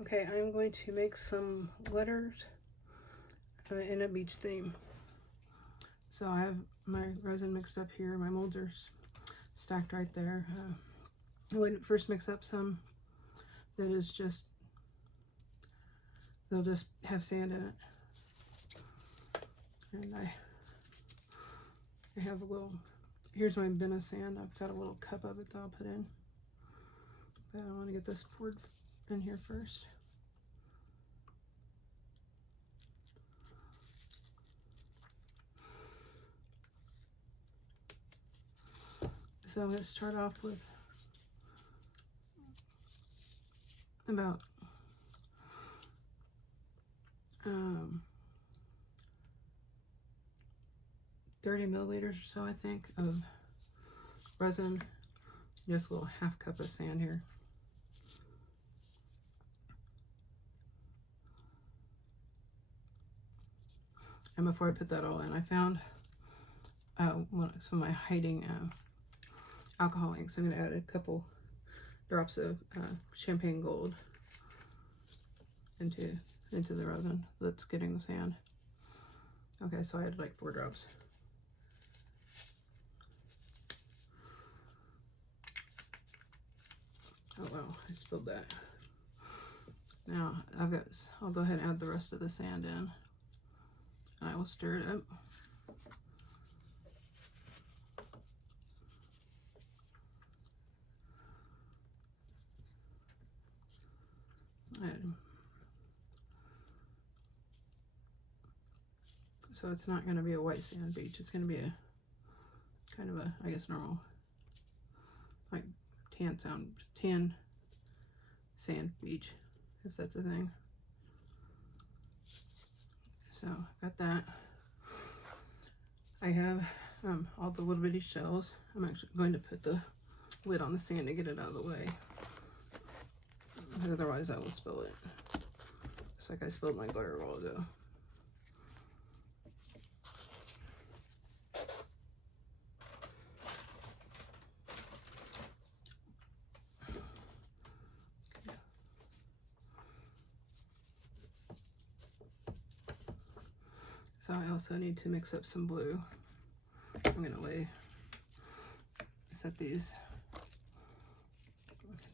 Okay, I'm going to make some letters in a beach theme. So I have my resin mixed up here. My molds are stacked right there. I would first mix up some that is just, they'll just have sand in it. And I have a little, here's my bin of sand. I've got a little cup of it that I'll put in. But I want to get this poured in here first. So I'm going to start off with about 30 milliliters or so, I think, of resin. Just a little half cup of sand here. And before I put that all in, I found some of my hiding alcohol inks. I'm going to add a couple drops of champagne gold into the resin that's getting the sand. Okay, so I added like 4 drops. Oh wow, I spilled that. Now I'll go ahead and add the rest of the sand in, and I will stir it up. So it's not going to be a white sand beach. It's going to be a kind of a, I guess, normal, like tan sand beach, if that's a thing. So got that. I have all the little bitty shells. I'm actually going to put the lid on the sand to get it out of the way. Otherwise I will spill it. Just like I spilled my glitter a while ago. So I also need to mix up some blue. I'm gonna set these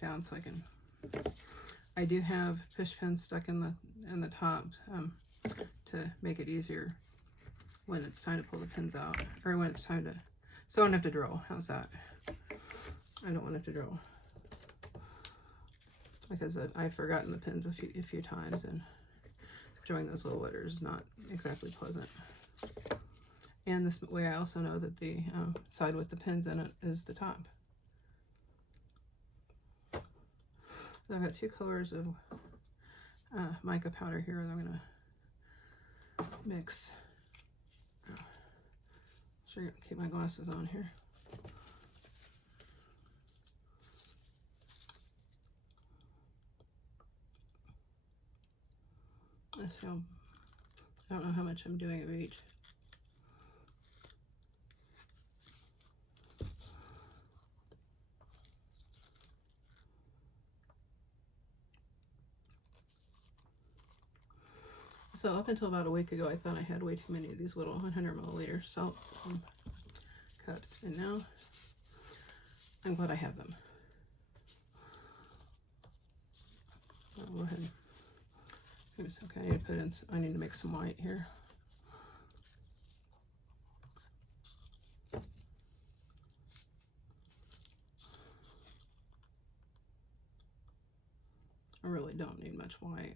down so I can. I do have push pins stuck in the top to make it easier when it's time to pull the pins out, or when it's time to. So I don't have to drill. How's that? I don't want to have to drill because I've forgotten the pins a few times, and doing those little letters is not exactly pleasant. And this way I also know that the side with the pins in it is the top. So I've got 2 colors of mica powder here that I'm going to mix. Sure, keep my glasses on here. So I don't know how much I'm doing of each. So up until about a week ago, I thought I had way too many of these little 100 milliliter salt cups, and now I'm glad I have them. I'll go ahead. Okay, I need to make some white here. I really don't need much white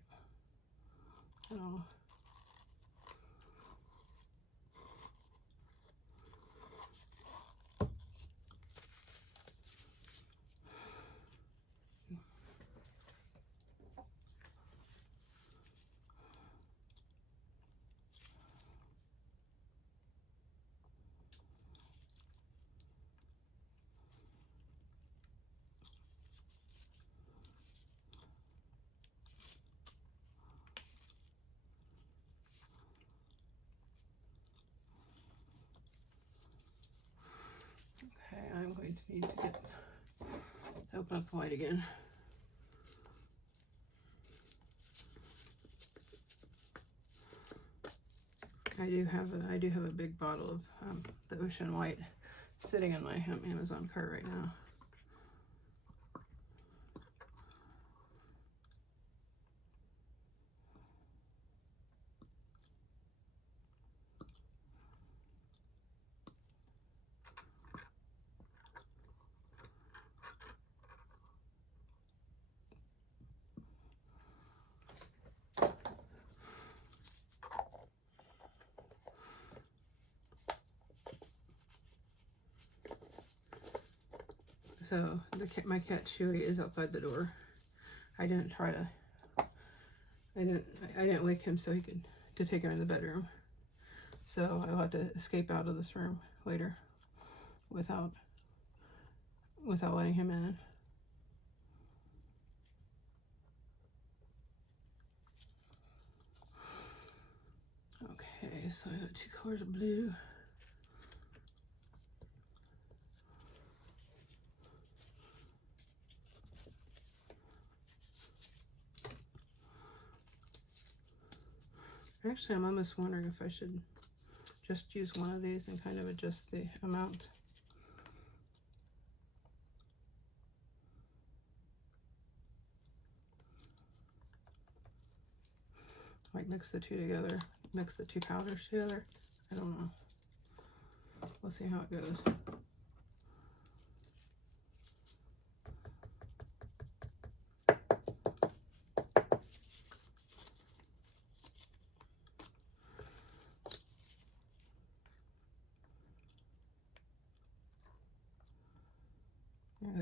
at all. Okay, I'm going to need to open up the white again. I do have a big bottle of the Ocean White sitting in my Amazon cart right now. So my cat Chewy is outside the door. I didn't wake him so he could take him in the bedroom. So I'll have to escape out of this room later without letting him in. Okay, so I got 2 colors of blue. Actually, I'm almost wondering if I should just use one of these and kind of adjust the amount. Like mix the two together, mix the 2 powders together. I don't know. We'll see how it goes.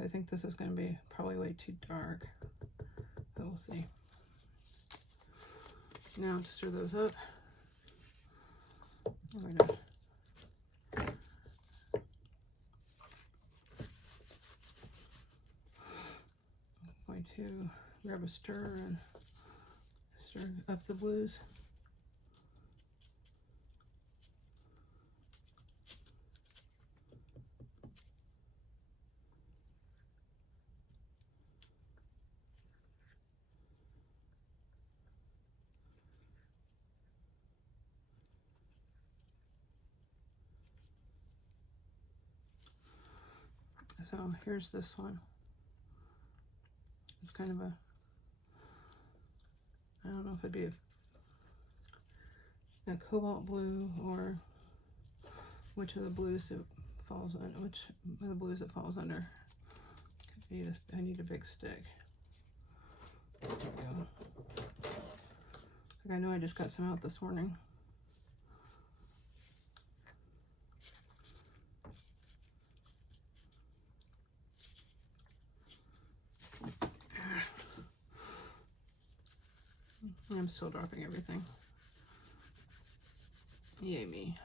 I think this is going to be probably way too dark, but we'll see. Now to stir those up, I'm going to grab a stir and stir up the blues. So here's this one. It's kind of a, I don't know if it'd be a cobalt blue or which of the blues it falls under, which of the blues it falls under. I need a big stick. There we go. Like I know I just got some out this morning. I'm still dropping everything. Yay me.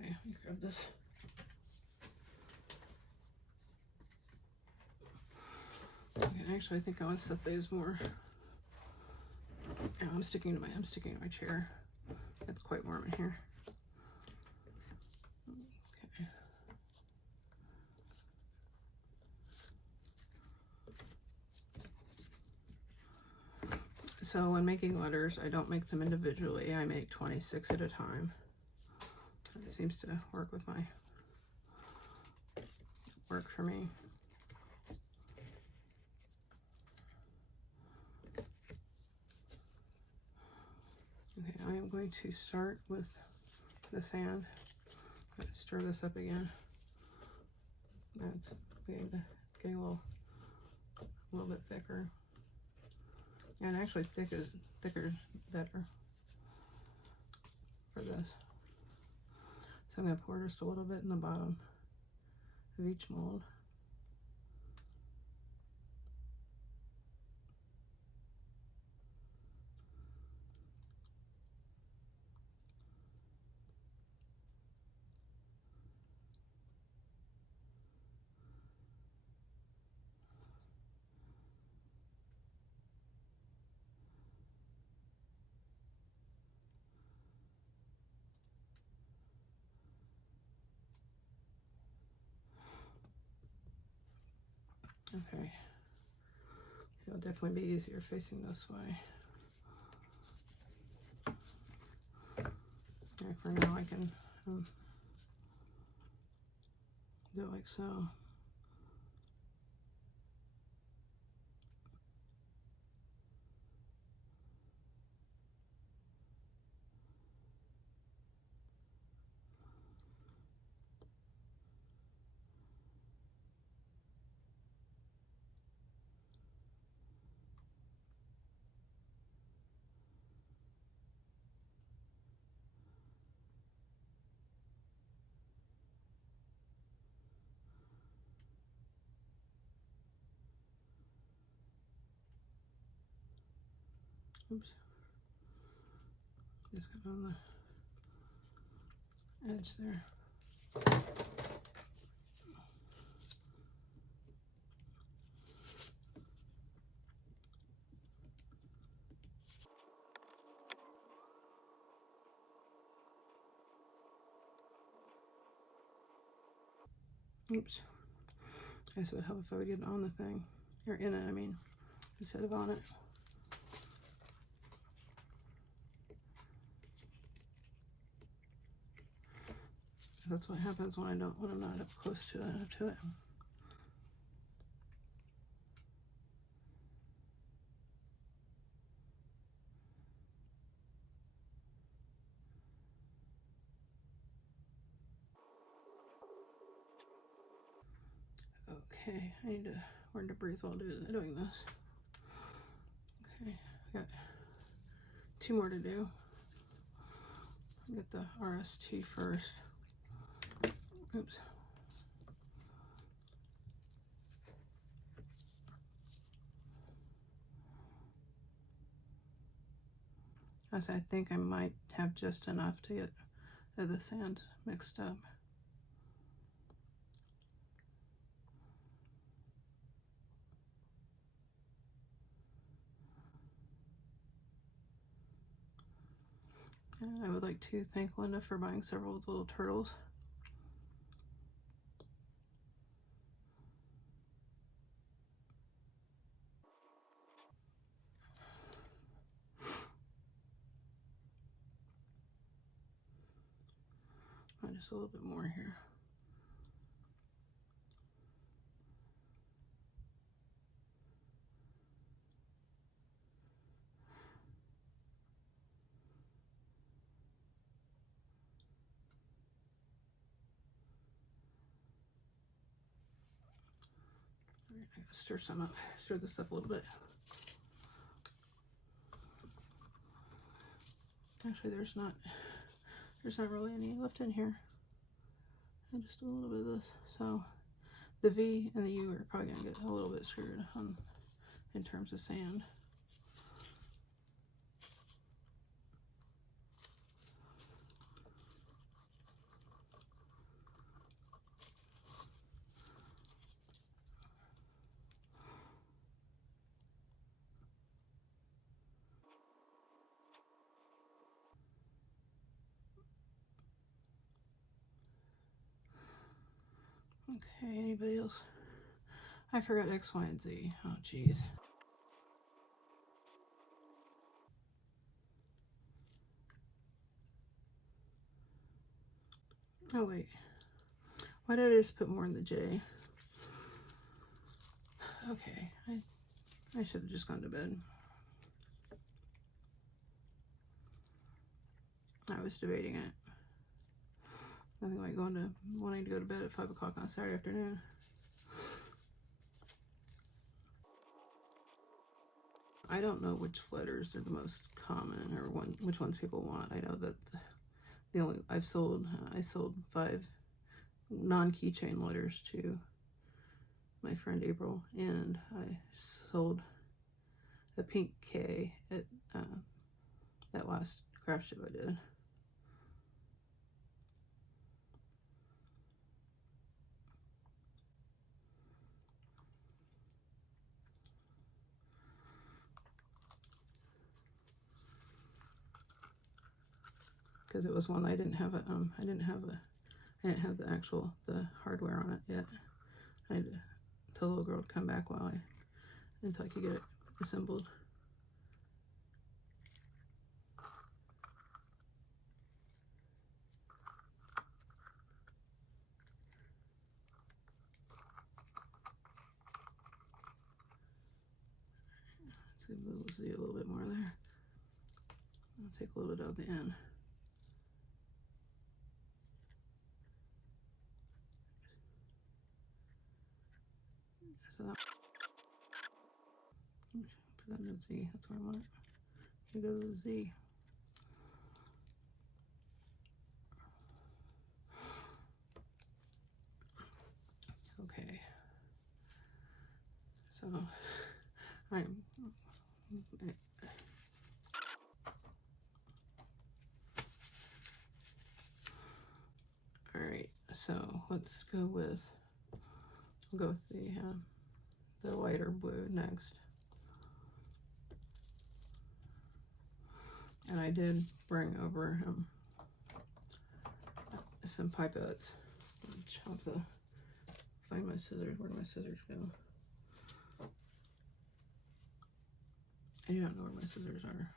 Okay, let me grab this. Okay, actually I think I want to set these more. Oh, I'm sticking to my chair. It's quite warm in here. Okay. So when making letters, I don't make them individually. I make 26 at a time. It seems to work for me. Okay, I am going to start with the sand. Stir this up again. It's getting a little bit thicker. And actually thicker better for this. So I'm going to pour just a little bit in the bottom of each mold. Okay. It'll definitely be easier facing this way. Okay, for now I can do it like so. Oops. Just got on the edge there. Oops. I guess it would help if I would get it on the thing. Or in it, I mean, instead of on it. That's what happens when I'm not up close to it. Okay, I need to learn to breathe while doing this. Okay, got 2 more to do. Get the RST first. Oops. As I think I might have just enough to get the sand mixed up. And I would like to thank Linda for buying several of the little turtles. Just a little bit more here. All right, I gotta stir this up a little bit. Actually, there's not really any left in here. And just a little bit of this. So the V and the U are probably gonna get a little bit screwed on in terms of sand. Okay, anybody else? I forgot X, Y, and Z. Oh, geez. Oh, wait. Why did I just put more in the J? Okay, I should have just gone to bed. I was debating it. Nothing like wanting to go to bed at 5 o'clock on a Saturday afternoon. I don't know which letters are the most common or which ones people want. I know that I sold 5 non-keychain letters to my friend April, and I sold a pink K at that last craft show I did. Because it was one I didn't have the hardware on it yet. I had to tell the little girl to come back until I could get it assembled. See a little bit more there. I'll take a little bit out of the end. So that, put that in the Z. That's where I want it. Should go to the Z. Okay. So all right. So let's go with. We'll go with the lighter blue next. And I did bring over some pipettes. Find my scissors. Where do my scissors go? I do not know where my scissors are.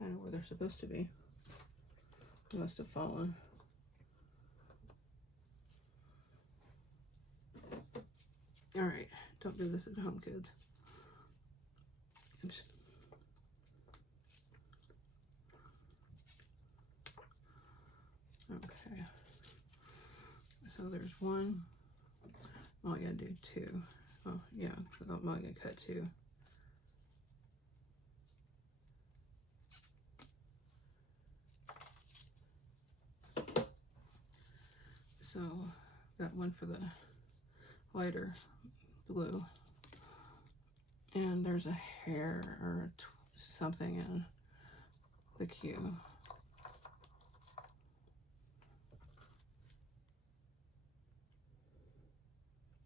I know where they're supposed to be. They must have fallen. All right, don't do this at home, kids. Oops. Okay, so there's one. Oh, I gotta do two. Oh, yeah, I'm only gonna cut two. So, got one for the lighter blue. And there's a hair or something in the queue.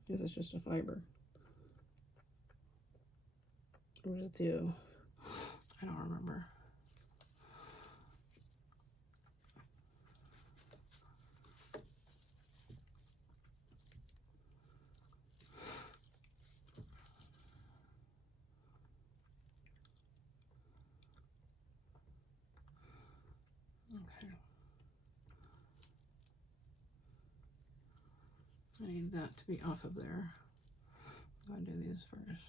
This is just a fiber. What does it do? I don't remember. Okay. I need that to be off of there. I'm going to do these first.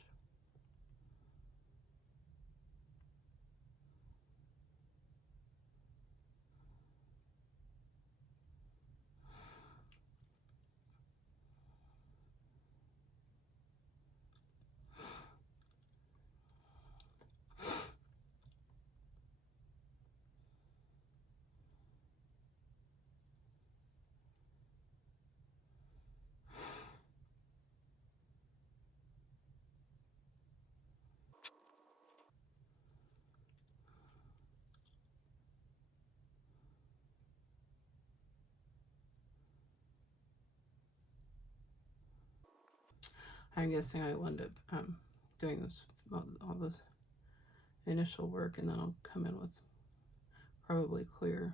I'm guessing I will end up doing this all this initial work, and then I'll come in with probably clear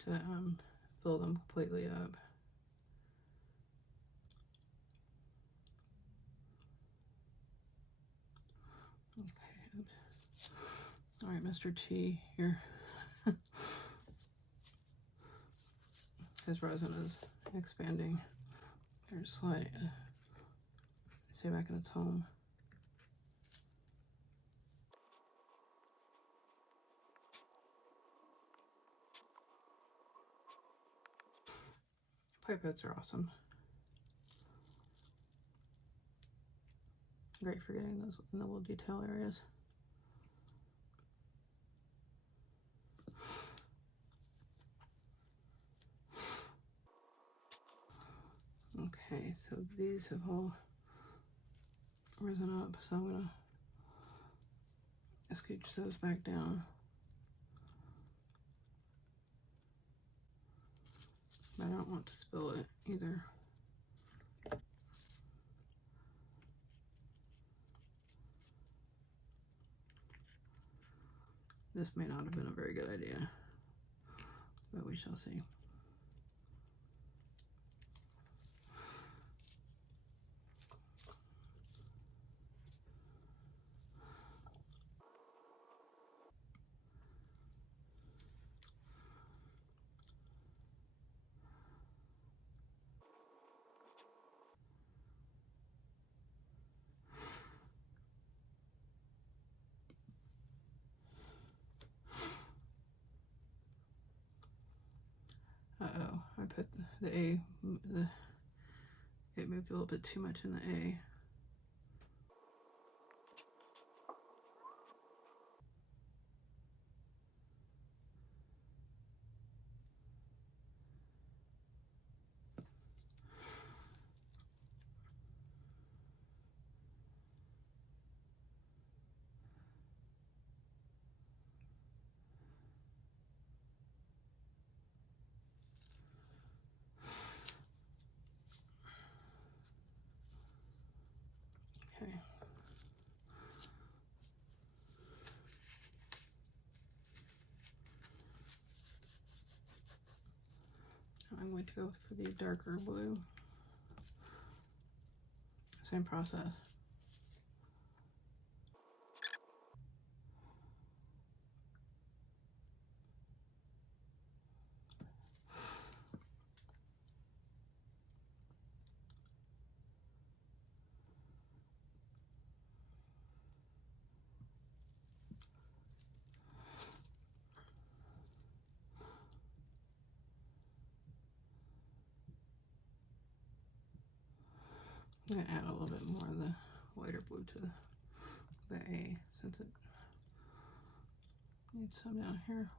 to fill them completely up. Okay. All right, Mr. T, here. His resin is expanding. There's slide. Stay back in its home. Pipettes are awesome. Great for getting those in the little detail areas. Okay, so these have all risen up, so I'm gonna scooch those back down. But I don't want to spill it either. This may not have been a very good idea, but we shall see. Uh-oh, I put the A, it moved a little bit too much in the A. Okay. I'm going to go for the darker blue. Same process. I'm going to add a little bit more of the lighter blue to the A since it needs some down here.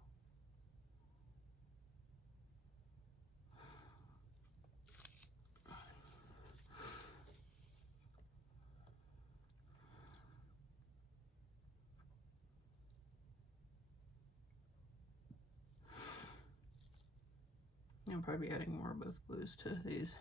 I'll probably be adding more of both blues to these.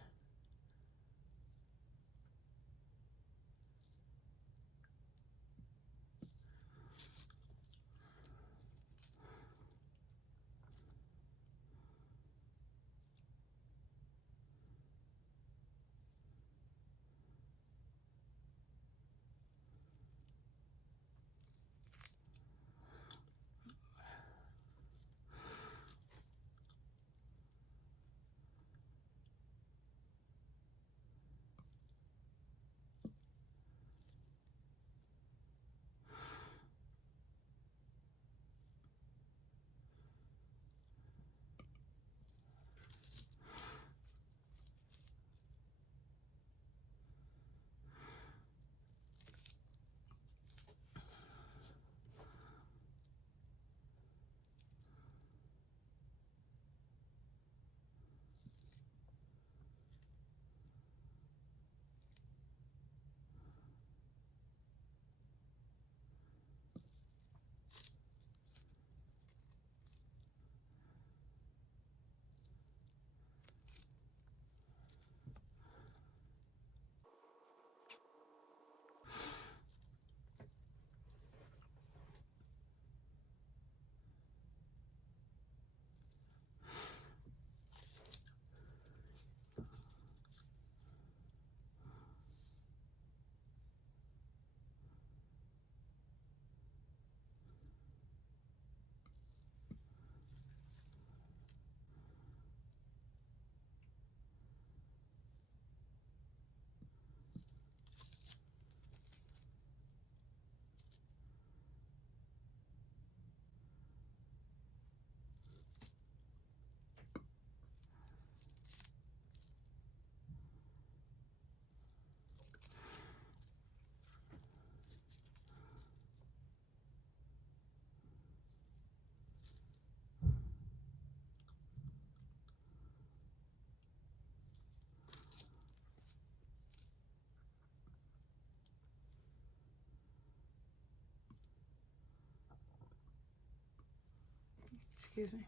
Excuse me.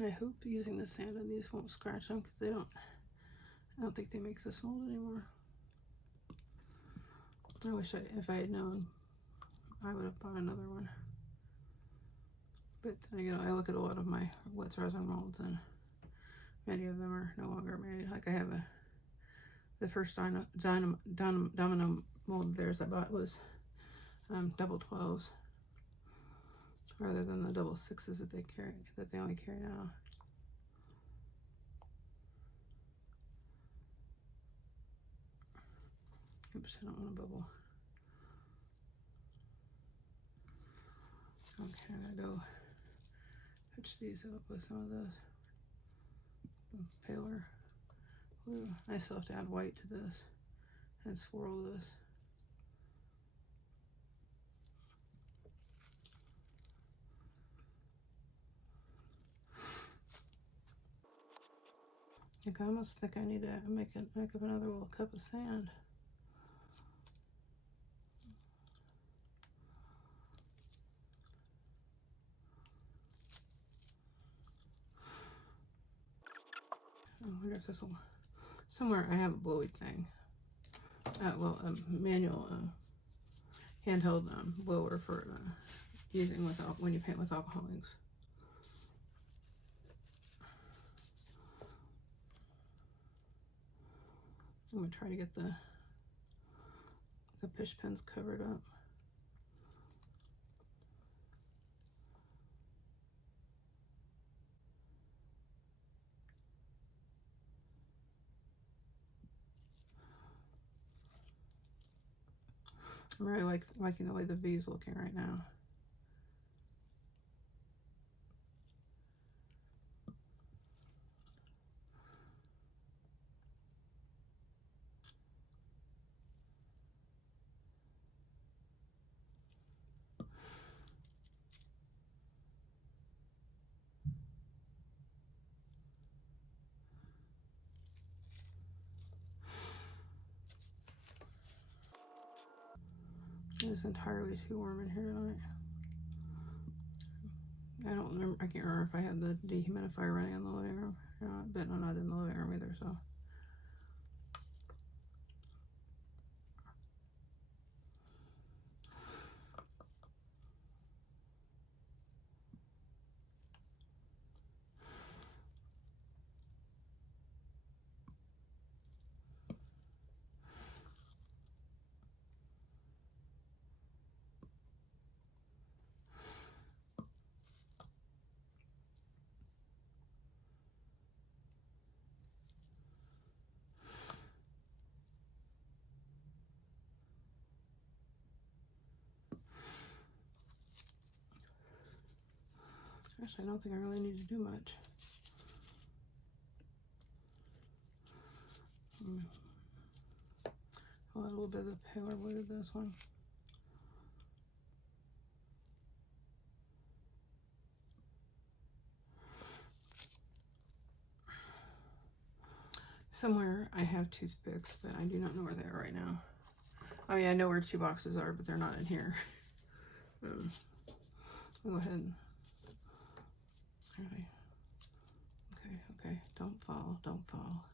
I hope using the sand on these won't scratch them, because they don't, I don't think they make this mold anymore. I wish if I had known, I would have bought another one. But you know, I look at a lot of my wet resin molds, and many of them are no longer made. Like I have the first domino mold of theirs I bought was double 12s, rather than the double 6s that they only carry now. Oops, I don't want to bubble. Okay, I'm gonna go touch these up with some of those paler blue. I still have to add white to this and swirl this. I almost think I need to make up another little cup of sand. I wonder if this will, somewhere I have a blowy thing. Well, a manual handheld blower for using when you paint with alcohol inks. I'm gonna try to get the push pins covered up. I'm really liking the way the V is looking right now. It's entirely too warm in here tonight. I don't remember. I can't remember if I had the dehumidifier running in the living room or not, but I'm not in the living room either, so. Actually, I don't think I really need to do much. I'll add a little bit of the paler blue to this one. Somewhere I have toothpicks, but I do not know where they are right now. I mean, I know where 2 boxes are, but they're not in here. I'll go ahead. Okay, don't fall, don't fall.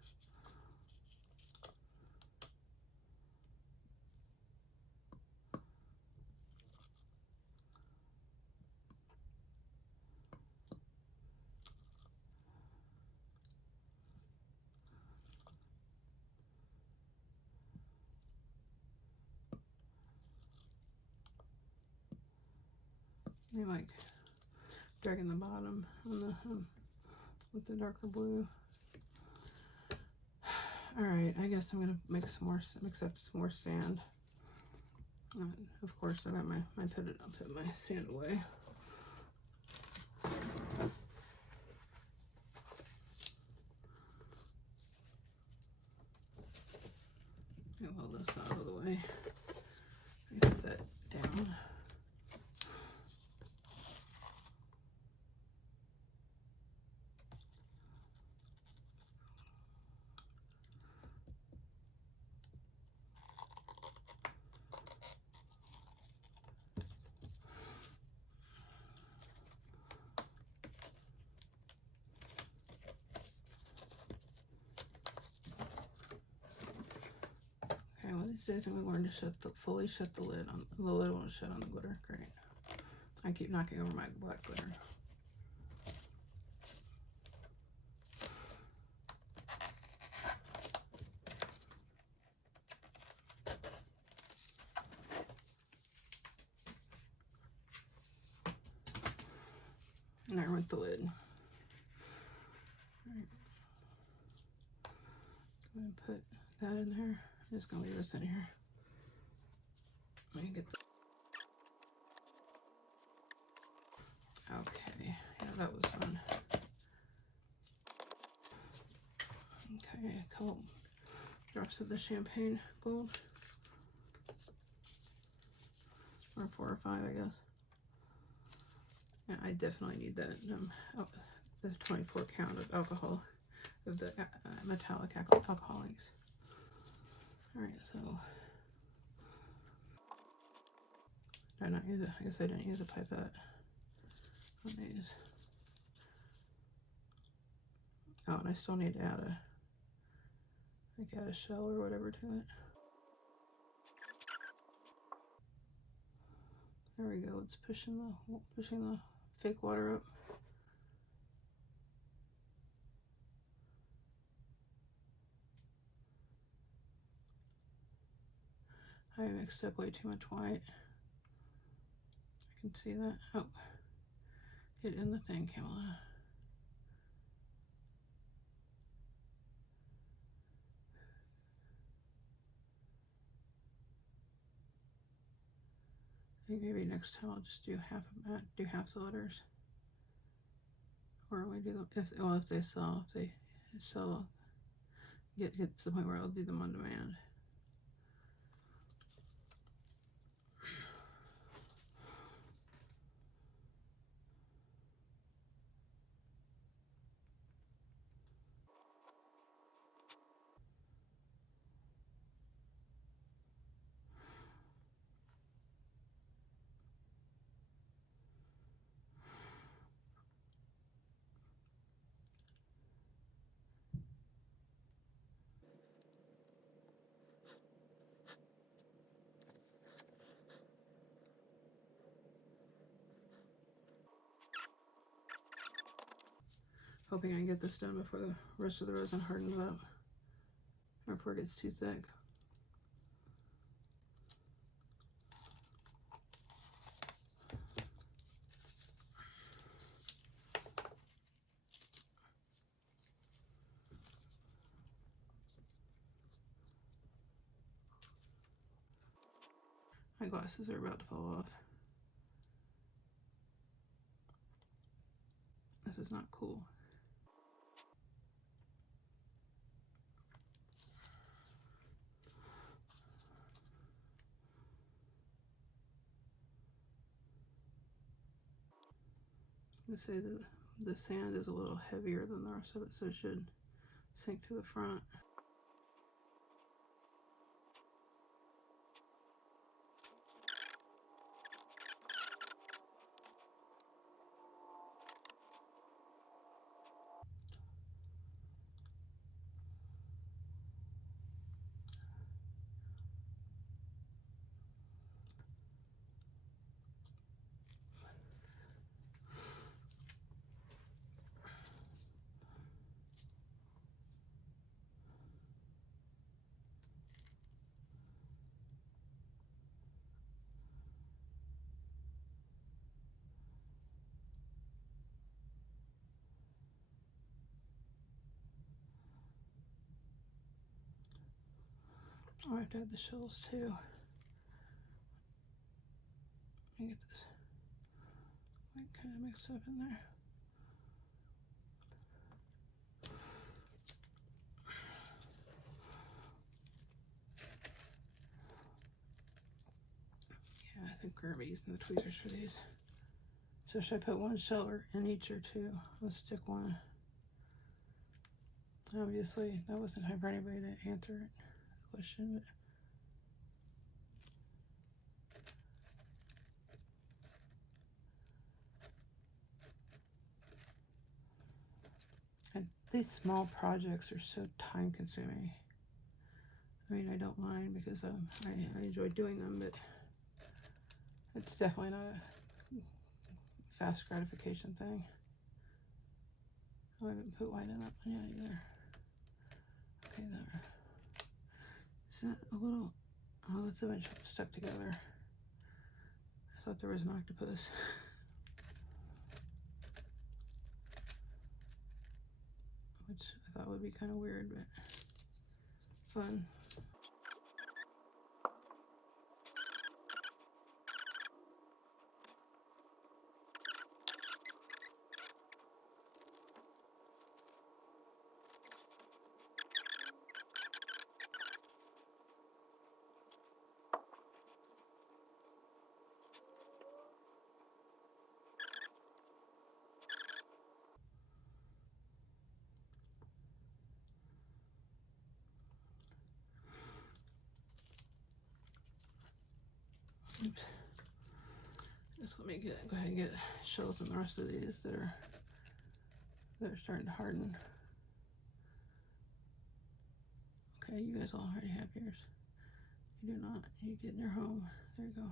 I like dragging the bottom on the with the darker blue. All right, I guess I'm gonna mix up some more sand. Of course, I got I'll put my sand away. Get all this out of the way. Put that down. these days I'm going to learn to fully shut the lid on the lid won't shut on the glitter. Great. I keep knocking over my black glitter. And I went the lid. All right. I'm going to put that in there. I'm just going to leave this in here. Let me get the okay, yeah, that was fun. Okay, a couple drops of the champagne gold. Or 4 or 5, I guess. Yeah, I definitely need that. The 24 count of alcohol, of the metallic alcoholics. Alright, so. Did I not use it? I guess I didn't use a pipette on these. Oh, and I still need to add a shell or whatever to it. There we go. It's pushing the fake water up. I mixed up way too much white. I can see that. Oh, get in the thing, Kamala. I think maybe next time I'll just do half the letters, or we do them if they sell, get to the point where I'll do them on demand. Hoping I can get this done before the rest of the resin hardens up, or before it gets too thick. My glasses are about to fall off. This is not cool. They say that the sand is a little heavier than the rest of it, so it should sink to the front. Oh, I have to add the shells too. Let me get this white kind of mixed up in there. Yeah, I think we're gonna be using the tweezers for these. So should I put one shell in each or two? Let's stick one. Obviously, that wasn't time for anybody to answer the question, and these small projects are so time consuming. mean, I don't mind because I enjoy doing them, but it's definitely not a fast gratification thing. Oh, I haven't put white in that one yet either. Okay, there. Is that a little... Oh, that's a bunch stuck together. I thought there was an octopus. Which I thought would be kind of weird, but fun. Oops. Just let me go ahead and get shells in the rest of these that are starting to harden. Okay, you guys all already have yours. You do not. You get in your home. There you go.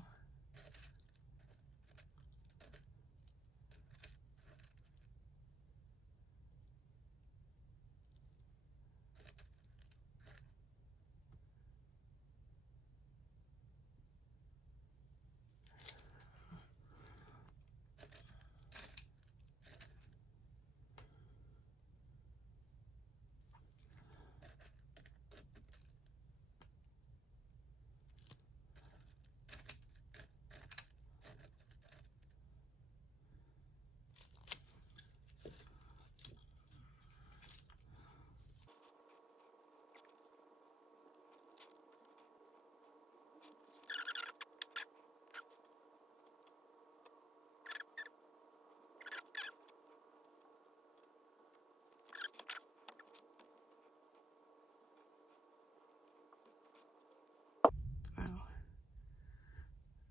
Wow.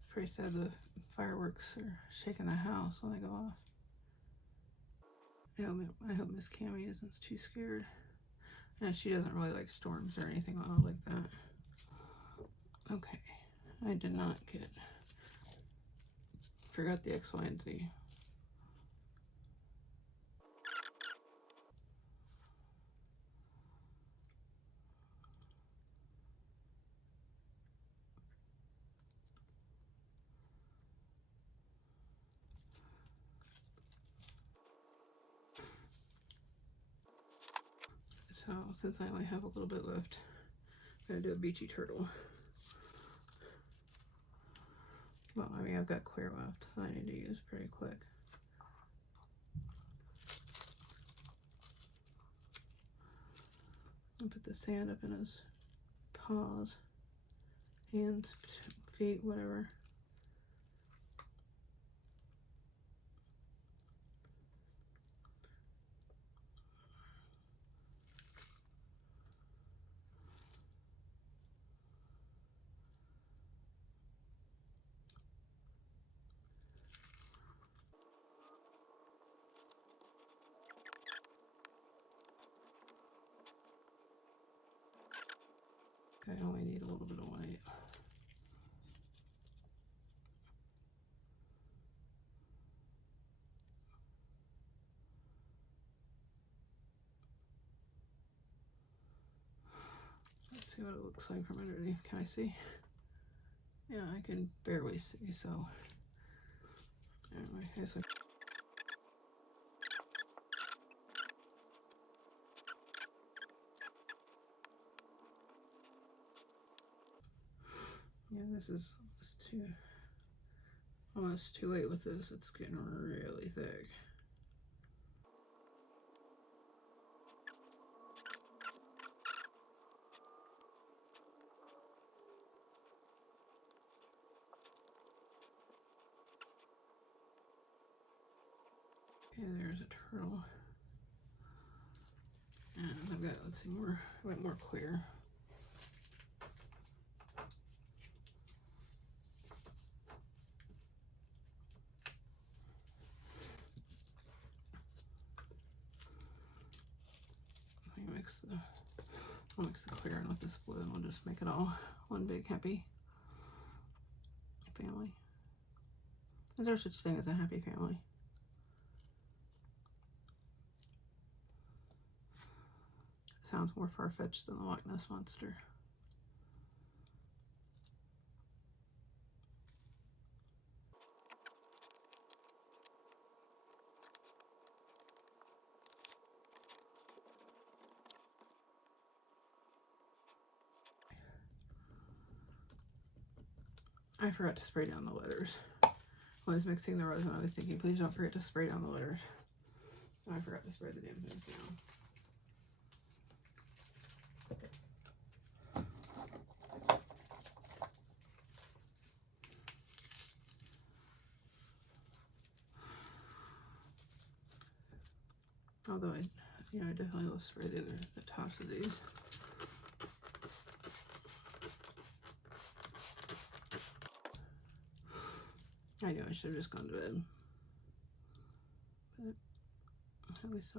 Pretty sad the fireworks are shaking the house when they go off. I hope Miss Cammy isn't too scared. And she doesn't really like storms or anything like that. Okay, I did not forgot the X, Y, and Z. So since I only have a little bit left, I'm gonna do a beachy turtle. Well, I mean, I've got clear left that I need to use pretty quick. I'll put the sand up in his paws, hands, feet, whatever. I only need a little bit of white. Let's see what it looks like from underneath. Can I see? Yeah, I can barely see, so anyway, here's like yeah, this is almost too late with this. It's getting really thick. Okay, there's a turtle. And I've got, let's see, more clear. Let me mix I'll mix the clear in with this blue and we'll just make it all one big happy family. Is there such thing as a happy family? Sounds more far-fetched than the Loch Ness Monster. I forgot to spray down the letters. When I was mixing the resin, I was thinking, please don't forget to spray down the letters. And I forgot to spray the damn things down. Although I definitely will spray the tops of these. I knew I should have just gone to bed. But at least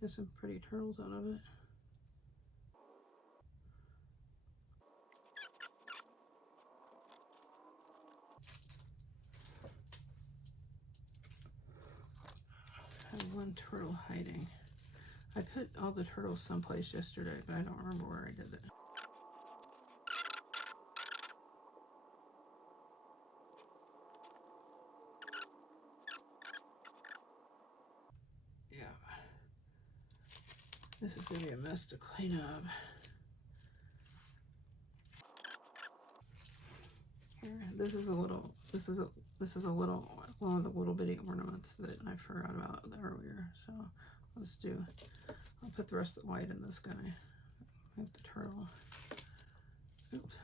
get some pretty turtles out of it. I have one turtle hiding. I put all the turtles someplace yesterday, but I don't remember where I did it. Yeah. This is gonna be a mess to clean up. Here, this is a little one of the little bitty ornaments that I forgot about earlier. So I'll put the rest of the white in this guy. I have the turtle. Oops.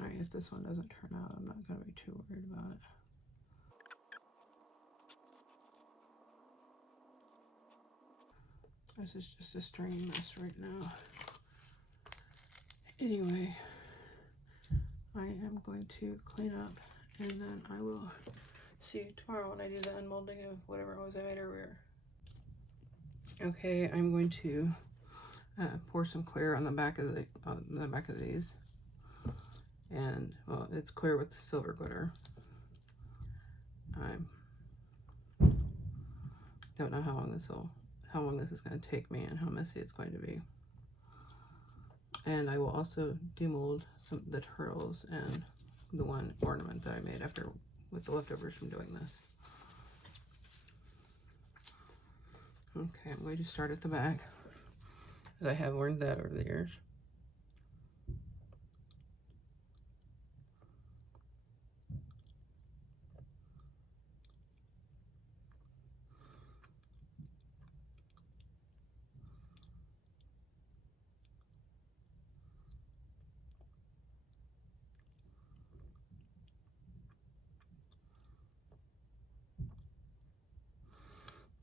Alright, if this one doesn't turn out, I'm not going to be too worried about it. This is just a string mess right now. Anyway, I am going to clean up and then I will see you tomorrow when I do the unmolding of whatever it was I made earlier. Okay, I'm going to pour some clear on the back of these. And well, it's clear with the silver glitter. I don't know how long this is going to take me and how messy it's going to be. And I will also demold the turtles and the one ornament that I made with the leftovers from doing this. Okay, I'm going to start at the back, as I have learned that over the years.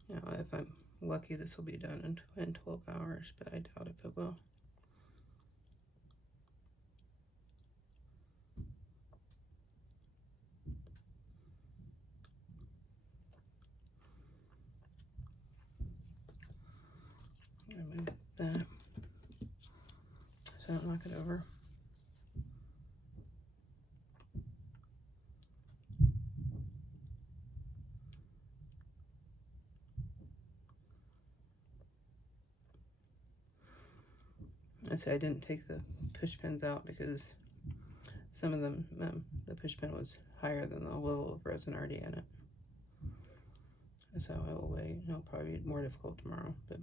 Now, if I'm lucky, this will be done in 12 hours, but I doubt if it will. I'm going to move that so I don't knock it over. I say I didn't take the push pins out because some of them, the push pin was higher than the level of resin already in it. So I will wait. It'll probably be more difficult tomorrow. But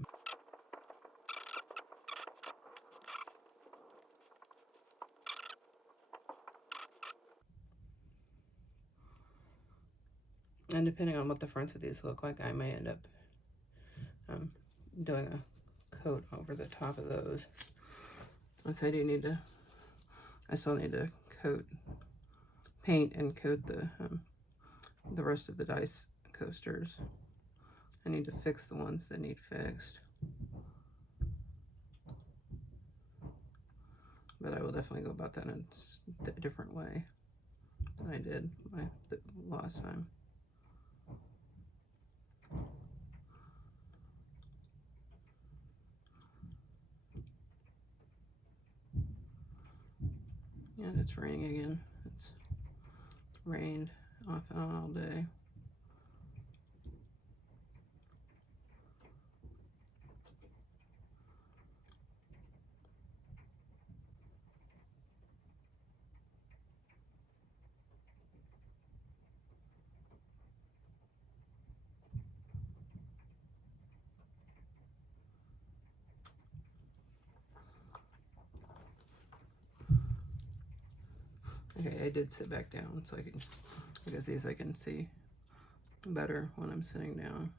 and depending on what the fronts of these look like, I may end up doing a coat over the top of those. And so I still need to paint and coat the rest of the dice coasters. I need to fix the ones that need fixed. But I will definitely go about that in a different way than I did the last time. And it's raining again. It's rained off and on all day. Okay, I did sit back down so I can, because these I can see better when I'm sitting down.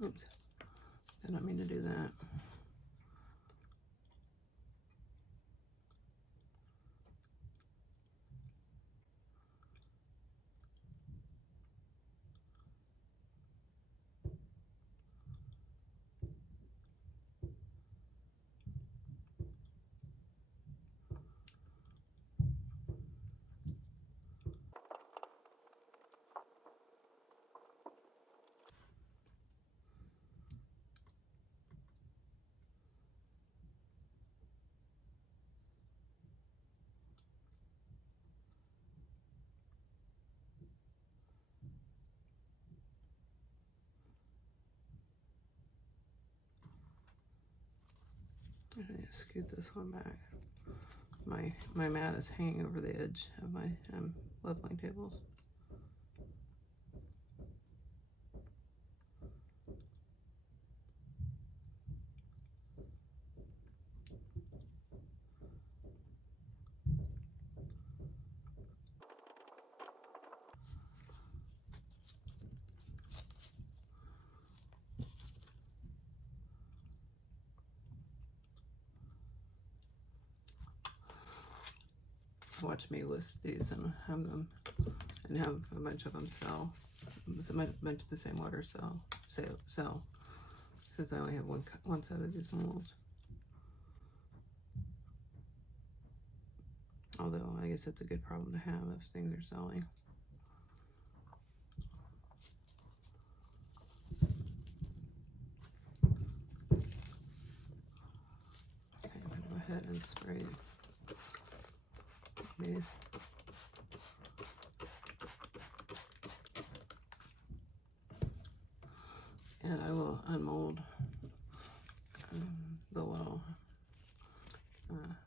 Oops, I don't mean to do that. I'm gonna scoot this one back. My mat is hanging over the edge of my leveling tables. Watch me list these and have them, and have a bunch of them sell. A bunch of the same water sell. Since I only have one set of these molds. Although I guess it's a good problem to have if things are selling. Okay, I'm gonna go ahead and spray these. And I will unmold the little,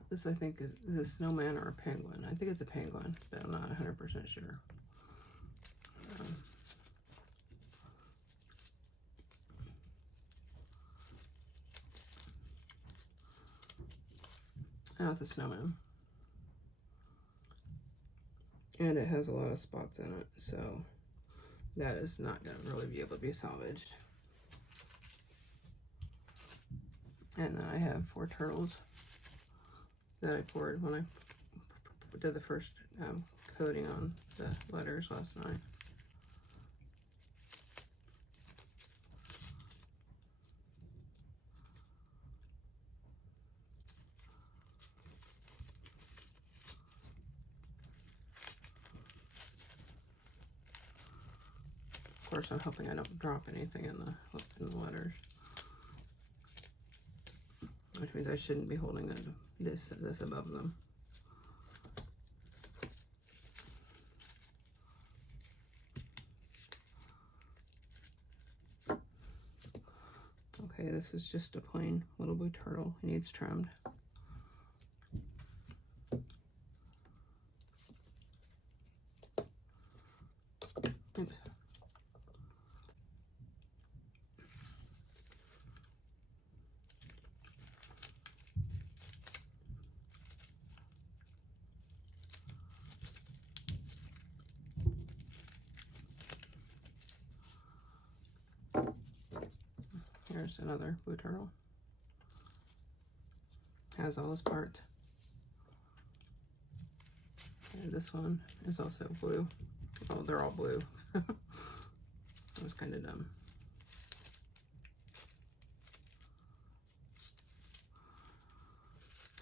this I think is a snowman or a penguin. I think it's a penguin, but I'm not 100% sure. Now it's a snowman. And it has a lot of spots in it, so that is not going to really be able to be salvaged. And then I have 4 turtles that I poured when I did the first coating on the letters last night. Of course, I'm hoping I don't drop anything in the letters, which means I shouldn't be holding this above them. Okay, this is just a plain little blue turtle. It needs trimmed. Oops. There's another blue turtle. Has all his parts. And this one is also blue. Oh, they're all blue. That was kind of dumb.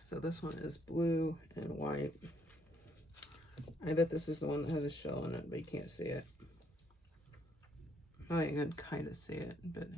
So this one is blue and white. I bet this is the one that has a shell in it, but you can't see it. Oh, you can kind of see it, but yeah.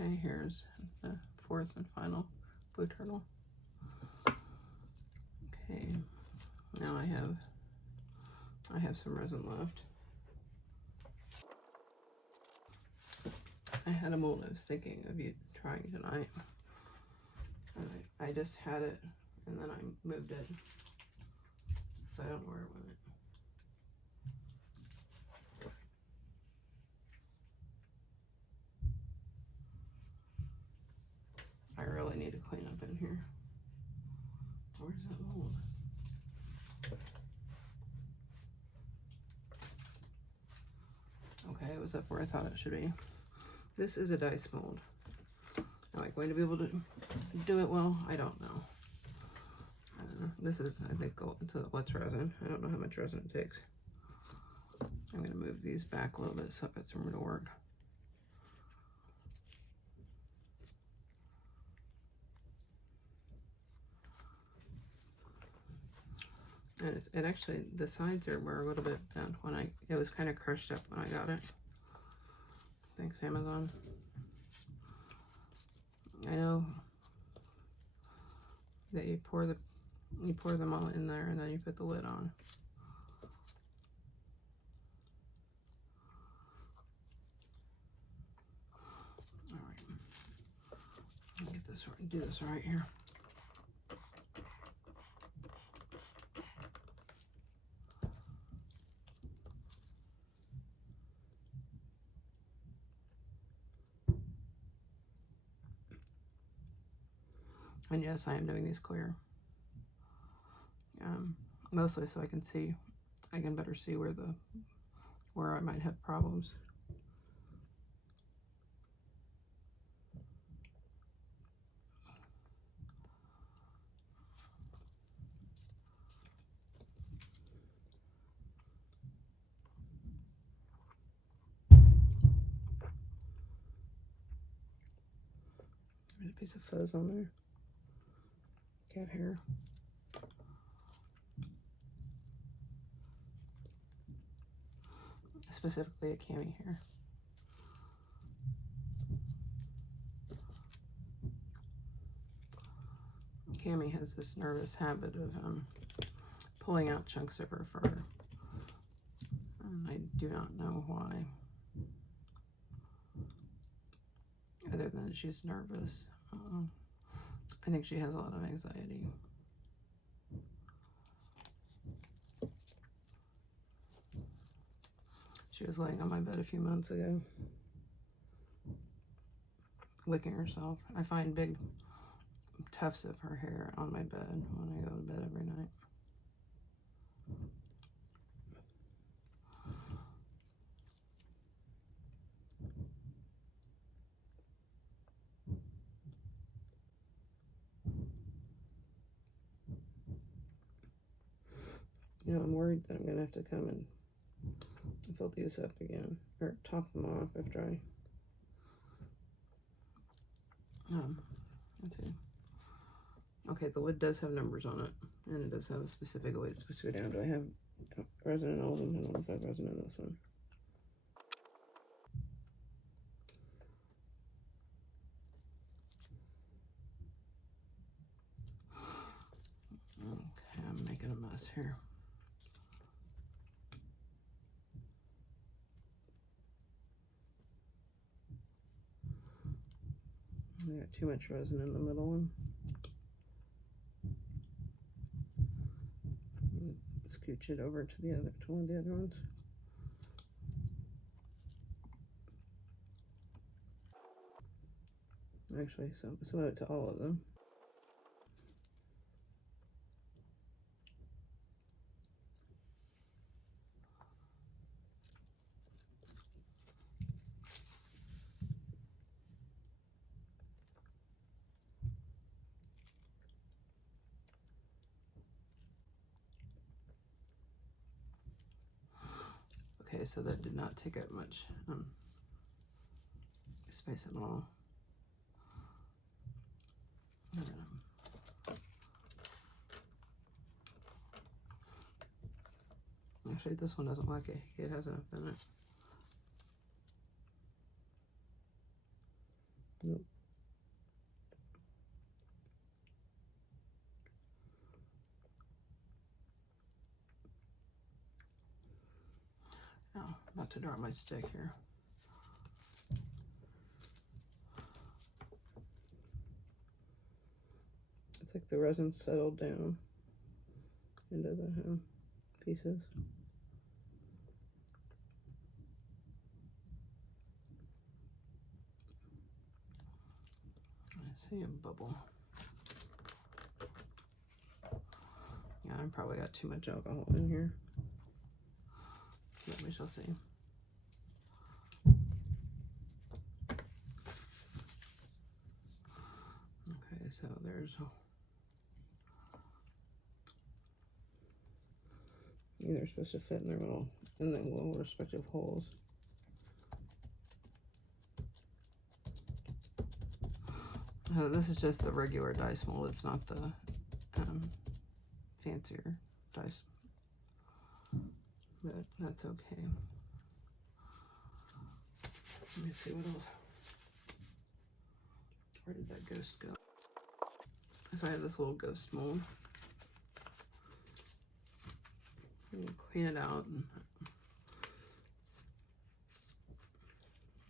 Okay, here's the fourth and final blue turtle. Okay, now I have some resin left. I had a mold I was thinking of you trying tonight. And I just had it and then I moved it. So I don't know where it went. I really need to clean up in here. Where's that mold? Okay, it was up where I thought it should be. This is a dice mold. Am I going to be able to do it well? I don't know. This is, I think, what's resin. I don't know how much resin it takes. I'm going to move these back a little bit so I've got some room to work. And it actually, the sides were a little bit bent when it was kind of crushed up when I got it. Thanks, Amazon. I know that you pour them all in there and then you put the lid on. All right, get this right, do this right here. And yes, I am doing these clear. Mostly so I can better see where I might have problems. There's a piece of fuzz on there. Cat hair. Specifically a cami hair. Cami has this nervous habit of pulling out chunks of her fur. And I do not know why. Other than she's nervous. I think she has a lot of anxiety. She was laying on my bed a few months ago, licking herself. I find big tufts of her hair on my bed when I go to bed every night. You know, I'm worried that I'm going to have to come and fill these up again, or top them off after I, let's see. Okay, the lid does have numbers on it, and it does have a specific way it's supposed to go down. Do I have resin in all of them? I don't know if I have resin in this one. making a mess here. I got too much resin in the middle one. Scooch it over to the other, to one of the other ones. Actually, some of it to all of them. Okay, so that did not take up much space at all. Actually, this one doesn't like it. It has enough in it. Nope. Oh, about to drop my stick here. It's like the resin settled down into the pieces. I see a bubble. Yeah, I probably got too much alcohol in here. But we shall see. Okay, so there's they're supposed to fit in their little respective holes. This is just the regular dice mold. It's not the fancier dice, but that's okay. Let me see what else. Where did that ghost go? So I have this little ghost mold. Clean it out and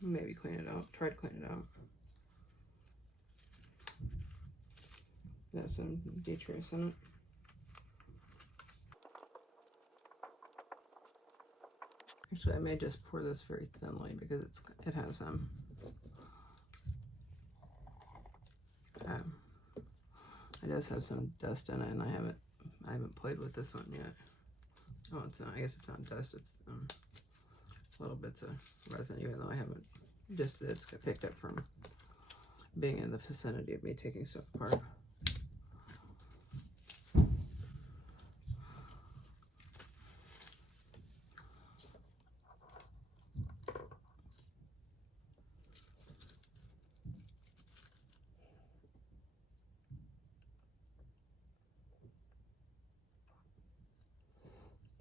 maybe clean it out. Try to clean it out. Got some detrace in it. Actually, I may just pour this very thinly because it has it does have some dust in it, and I haven't played with this one yet. Oh, it's not. I guess it's not dust. It's little bits of resin, even though I haven't. Just it's picked up from being in the vicinity of me taking stuff apart.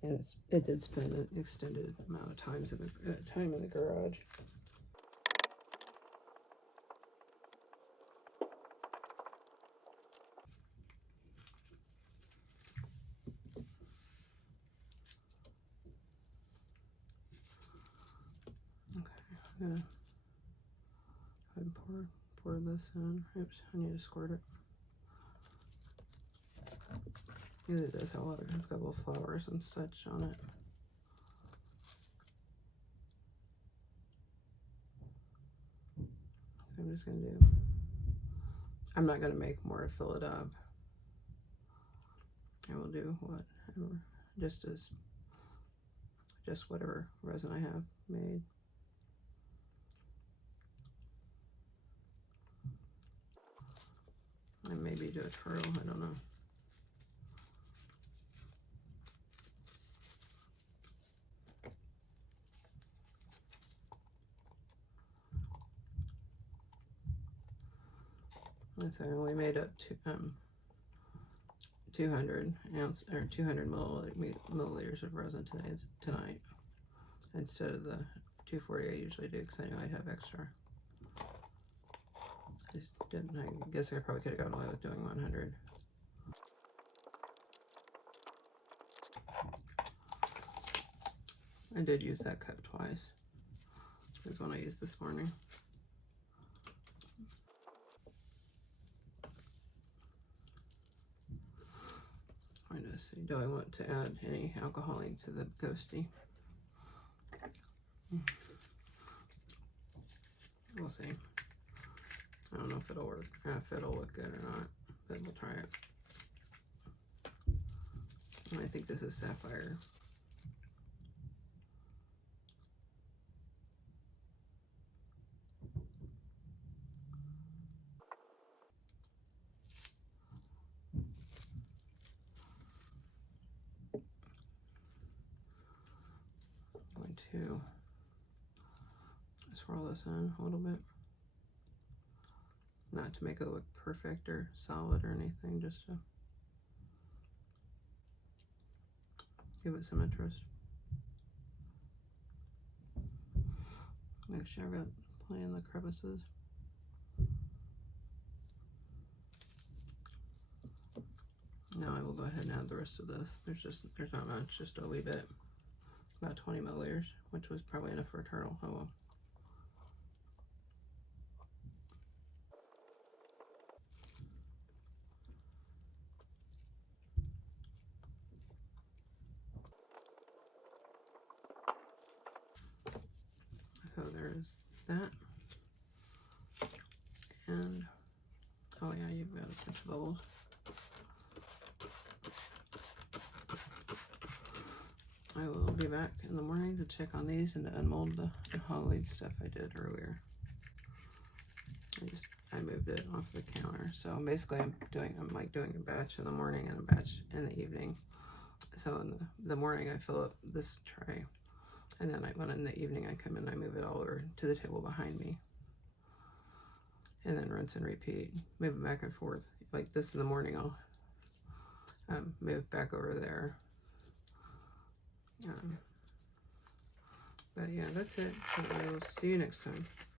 And it did spend an extended amount of time in the garage. Okay, I'm gonna go ahead and pour this in. Oops, I need to squirt it. It does have a lot of, it's got little flowers and such on it. So I'm just gonna do, I'm not gonna make more to fill it up. I will do whatever, just whatever resin I have made. And maybe do a turtle, I don't know. So I only made up 200 milliliters of resin tonight instead of the 240 I usually do, because I knew I'd have extra. I just didn't. I guess I probably could have gotten away with doing 100. I did use that cup twice. This one I used this morning. I just see, do I want to add any alcohol to the ghosty? We'll see. I don't know if it'll work, if it'll look good or not, but we'll try it. And I think this is sapphire. Going to swirl this in a little bit. Not to make it look perfect or solid or anything, just to give it some interest. Make sure I've got plenty in the crevices. Now I will go ahead and add the rest of this. There's not much, just a wee bit. About 20 milliliters, which was probably enough for a turtle. Oh well. So there's that. And, oh yeah, you've got a bunch of bubbles. I will be back in the morning to check on these and to unmold the Halloween stuff I did earlier. I moved it off the counter. So basically I'm doing a batch in the morning and a batch in the evening. So in the morning I fill up this tray, and then when in the evening I come in, I move it all over to the table behind me, and then rinse and repeat, move it back and forth. Like this in the morning, I'll move back over there. But yeah, that's it. I will see you next time.